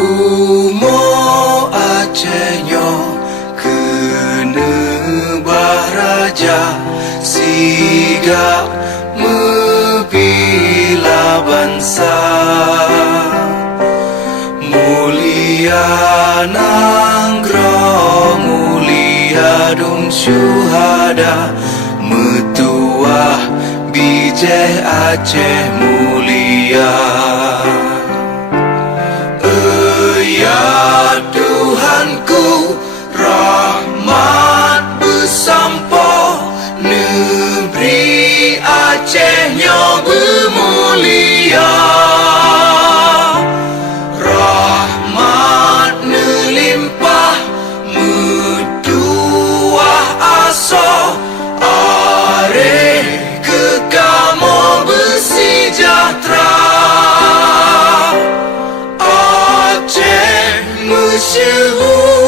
Umo Acehnya kena baraja siga membela bangsa. Mulia nanggra mulia dum syuhada metuah bijeh Aceh mulia. Ya Tuhanku, rahmat bersampo, negeri Acehnya bermulia. Rahmat melimpah, metuah aso, are kekamo bersejahtera. Masyhur